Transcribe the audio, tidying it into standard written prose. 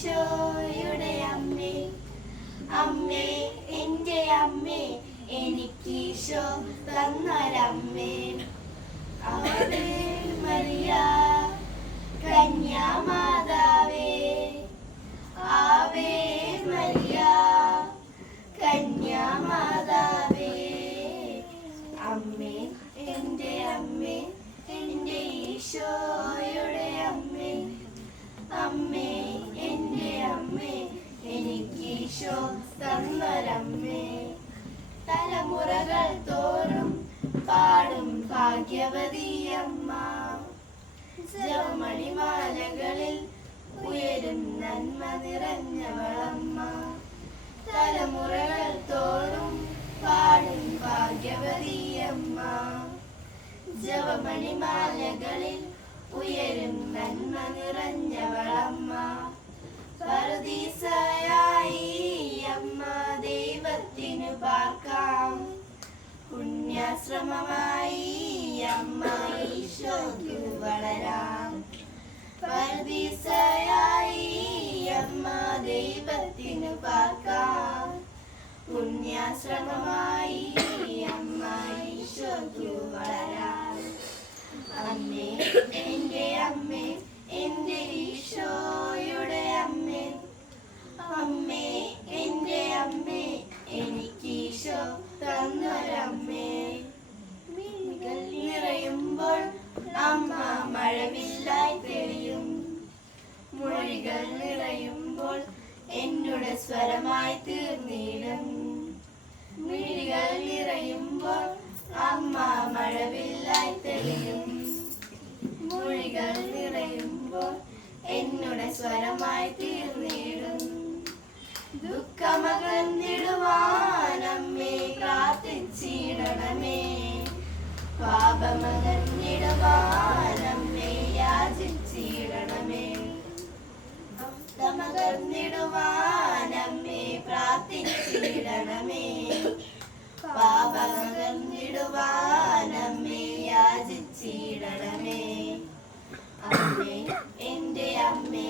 ഈശോയുടെ അമ്മേ, അമ്മേ എൻ്റെ അമ്മേ, എനിക്കീശോ തന്നൊരമ്മേ. ആവേ മരിയ കന്യാമാതാവേ, ആവേ മരിയ കന്യാമാതാവേ. അമ്മേ എൻ്റെ അമ്മേ, എൻ്റെ ഈശോയുടെ അമ്മേ, അമ്മേ എൻ്റെ അമ്മേ, എനിക്കീശോ തന്നൊരമ്മേ. തലമുറകൾ തോറും പാടും ഭാഗ്യവതിയമ്മ, ജപമണിമാലകളിൽ ഉയരും നന്മ നിറഞ്ഞവളമ്മ. തലമുറകൾ തോറും പാടും ഭാഗ്യവതിയമ്മ, ജപമണിമാലകളിൽ ഉയരും നന്മ നിറഞ്ഞവളമ്മ. പറുദീസയായി അമ്മ ദൈവത്തിനു പാർക്കാം, പുണ്യാശ്രമമായി അമ്മ ഈശോയ്ക്കു വളരാം. പറുദീസയായി അമ്മ ദൈവത്തിനു പാർക്കാം, പുണ്യാശ്രമമായി അമ്മ ഈശോയ്ക്കു വളരാം. അമ്മേ എൻ്റെ അമ്മേ, എൻ്റെ ഈശോയുടെ അമ്മേ, അമ്മേ എൻ്റെ അമ്മേ, എനിക്കീശോ തന്നൊരമ്മേ. മിഴികൾ നിറയുമ്പോൾ അമ്മ മഴവില്ലായി തെളിയും, മൊഴികൾ നിറയുമ്പോൾ എന്നുടെ സ്വരമായി തീർന്നിടും. മിഴികൾ നിറയുമ്പോൾ അമ്മ മഴവില്ലായി തെളിയും, മൊഴികൾ നിറയുമ്പോൾ എന്നുടെ സ്വരമായി തീർന്നിടും. ദുഃഖമകന്നിടുവാനമ്മേ പ്രാർത്ഥിച്ചിടണമേ, പാപമകന്നിടുവാനമ്മേ യാചിച്ചിടണമേ. ദുഃഖമകന്നിടുവാനമ്മേ പ്രാർത്ഥിച്ചിടണമേ, പാപമകന്നിടുവാനമ്മേ യാചിച്ചിടണമേ. അമ്മേ എൻ്റെ അമ്മേ,